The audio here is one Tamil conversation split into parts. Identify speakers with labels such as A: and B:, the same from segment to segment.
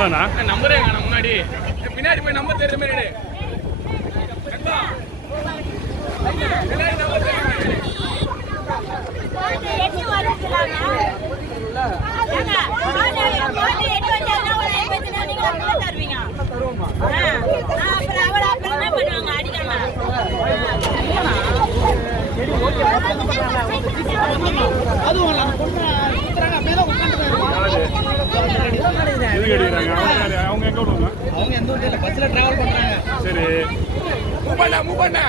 A: என்னண்ணா
B: நம்பரே முன்னாடி. பின்னாடி போய் நம்பர் தெரியுற மாதிரி
C: நீங்க அப்படியே தருவீங்க ஆ,
A: எதுக்கு எடுக்கிறாங்க. அவங்க யாரு? அவங்க எங்க விடுவாங்க?
D: அவங்க எந்த ஊர்ல இல்ல? பஸ்ல டிராவல் பண்றாங்க.
A: சரி.
B: Move பண்ணா, move பண்ணா.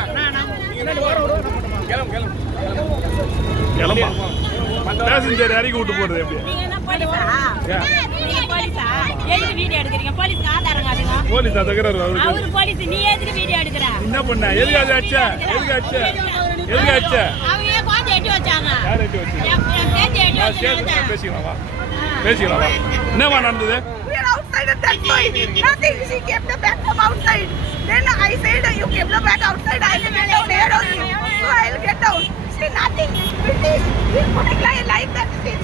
B: கிளம்பு, கிளம்பு.
A: கிளம்பா? பேசஞ்சர் இறக்கி விட்டு போறது எப்படி?
C: நீங்க என்ன போலீஸா?
A: ஏன்?
C: நீங்க போலீஸா எதுக்கு வீடியோ எடுக்கிறீங்க? போலீஸ் ஆதாரங்க அதுங்க
A: போலீஸ் தகராறு அவருக்கு.
C: அவரு போலீஸ் நீ எதுக்கு வீடியோ எடுக்கிற?
A: என்ன பண்ண? எதுக்கு அது அடிச்ச? எதுக்கு அடிச்ச? எதுக்கு அடிச்ச?
C: அவங்க ஏன் குழந்தை எட்டி வச்சாங்க?
A: யார் எட்டி வச்சு
C: என் என் பேத்தி எட்டி
A: நான் சேர்த்து
C: வச்சாங்க
A: பேசிக்கலாம்? வா பேசிக்கலாம்? வா என்னவா நடந்தது?
E: We are outside at that point. Nothing. She kept the bag from outside. Then I said, you kept the bag outside. I will get down here only. So I will get down. She nothing. Really, she's putting like, like that. She's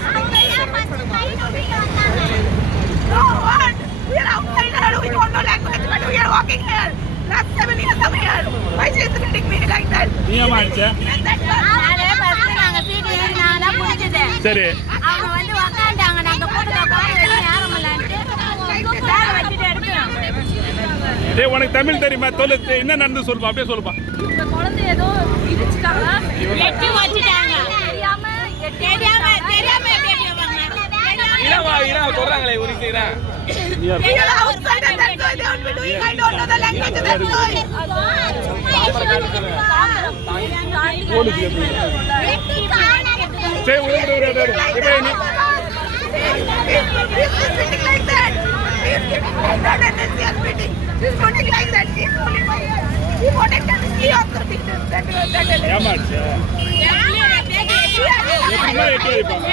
E: No, what? We are outside here. We don't know language, but we are walking here. Last seven years I'm here. Why she is treating me like that?
A: நீ ஏமா அடிச்ச
E: And that's why-
C: நானே பஸ்ல நாங்க சீட்டு ஏறி நாங்க தான் முடிச்சது
A: சரி
C: அவங்க வந்து உக்காண்டாங்க
A: டேய் உனக்கு தமிழ் தெரியுமா? சொல்லு என்ன நடந்து சொல்லுப்பா? அப்படியே சொல்லுப்பா.
F: இந்த குழந்தை ஏதோ இடிச்சுட்டாங்க
C: எட்டி வச்சுட்டாங்க
F: தெரியாம
C: தெரியாம தெரியாம
B: சொல்றாங்களே இரா.
A: நீ
E: I don't know the language. That's why.
A: Police எப்படி? சரி விடு, விடு, விடு, விடு. இப்போ நீ
E: He's sitting like that. He's sitting like that and then she is sitting. She's putting like that. She's pulling my hair. He wanted to see also this that that that.
A: ஏமா அடிச்ச எப்படிமா எட்டி வைப்பாங்க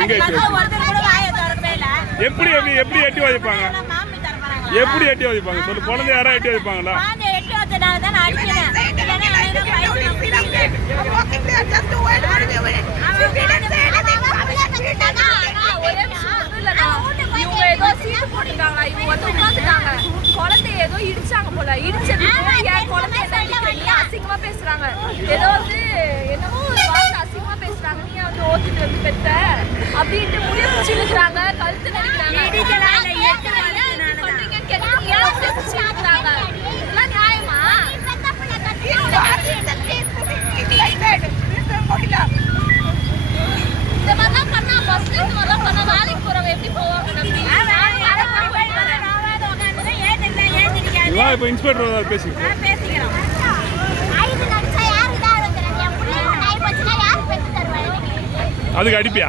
A: எங்க எட்டி வைப்பாங்க?
C: ஒருத்தர் கூட வாயை திறக்கவே இல்ல.
A: எப்படி எப்படி எப்படி எட்டி வைப்பாங்க
C: ஆனா மாமி தரமாட்டாங்களா?
A: எப்படி எட்டி வைப்பாங்க சொல்லு குழந்தை யாரா எட்டி வைப்பாங்களா
F: வந்து உட்காந்துட்டாங்க. குழந்தைய ஏதோ இடிச்சாங்க போல. இடிச்சதுக்கு என் குழந்தை என்ன இடிக்கிற நீ அசிங்கமா பேசுறாங்க. ஏதோ வந்து என்னமோ ஒரு வார்த்தை அசிங்கமா பேசுறாங்க. நீ வந்து ஓத்துட்டு வந்து பெத்த? அப்படின்ட்டு பிடிச்சி இழுக்கிறாங்க கழுத்து நடிக்கிறாங்க
A: வா இப்போ இன்ஸ்பெக்டர் வந்தார் பேசி.
C: நான் பேசிக்கிறோம்.
A: அதுக்கு அடிப்பியா?